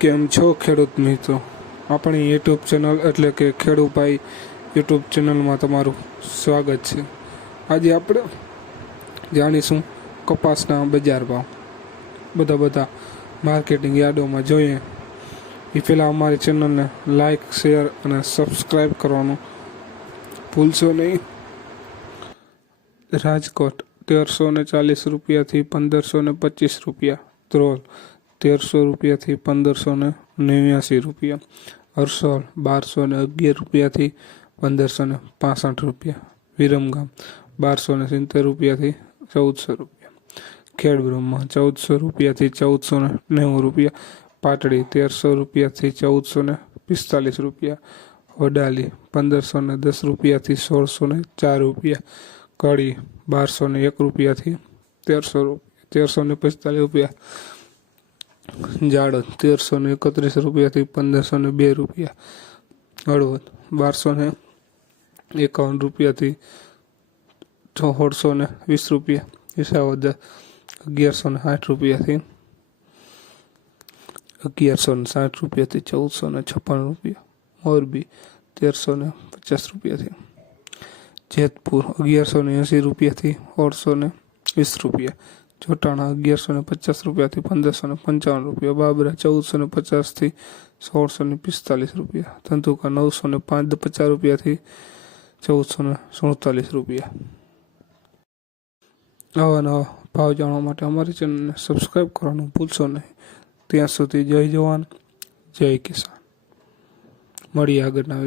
કેમ છો ખેડૂત મિત્રો? આપણી યુટ્યુબ ચેનલ એટલે કે ખેડૂભાઈ યુટ્યુબ ચેનલમાં તમારું સ્વાગત છે. આજે આપણે જાણીશું કપાસના બજાર ભાવ. બધા બધા માર્કેટિંગ યાર્ડોમાં જોઈએ. એ પહેલાં અમારી ચેનલને લાઈક શેર અને સબસ્ક્રાઈબ કરવાનું ભૂલશો નહીં. રાજકોટ તેરસો ને ચાલીસ રૂપિયાથી પંદરસો ને પચીસ રૂપિયા ધ્રોલ તેરસો રૂપિયાથી પંદરસો ને નેવ્યાસી રૂપિયા હરસોલ બારસો ને અગિયાર રૂપિયાથી પંદરસો ને પાસઠ રૂપિયા વિરમગામ બારસો ને સિત્તેર રૂપિયાથી ચૌદસો રૂપિયા ખેડબ્રહ્મા ચૌદસો રૂપિયાથી ચૌદસો ને નેવું રૂપિયા પાટડી તેરસો રૂપિયાથી ચૌદસો ને પિસ્તાલીસ રૂપિયા વડાલી પંદરસો ને દસ રૂપિયાથી સોળસો ને ચાર રૂપિયા કડી બારસો ને એક રૂપિયાથી તેરસો રૂપિયા તેરસો ને પિસ્તાલીસ રૂપિયા જાડો તેરસો ને એકત્રીસ રૂપિયાથી પંદરસો ને બે રૂપિયા હળવદ બારસો ને એકાવન રૂપિયાથી સોળસો ને વીસ રૂપિયા વિસાવદર અગિયારસો ને સાઠ રૂપિયાથી અગિયારસો ને સાઠ રૂપિયાથી ચૌદસો ને છપ્પન રૂપિયા મોરબી તેરસો ને પચાસ રૂપિયાથી જેતપુર અગિયારસો ને એંસી રૂપિયાથી સોળસો ને વીસ રૂપિયા જોટાણા અગિયારસો ને પચાસ રૂપિયાથી પંદરસો ને પંચાવન રૂપિયા, બાબરા ચૌદસો ને પચાસથી સોળસો ને પિસ્તાલીસ રૂપિયા, ધંધુકા નવસો ને પાંચ પચાસ રૂપિયાથી ચૌદસો ને સુડતાલીસ રૂપિયા. આવા નવા ભાવ જાણવા માટે અમારી ચેનલને સબસ્ક્રાઈબ કરવાનું ભૂલશો નહીં. ત્યાં સુધી જય જવાન, જય કિસાન. મળીએ આગળના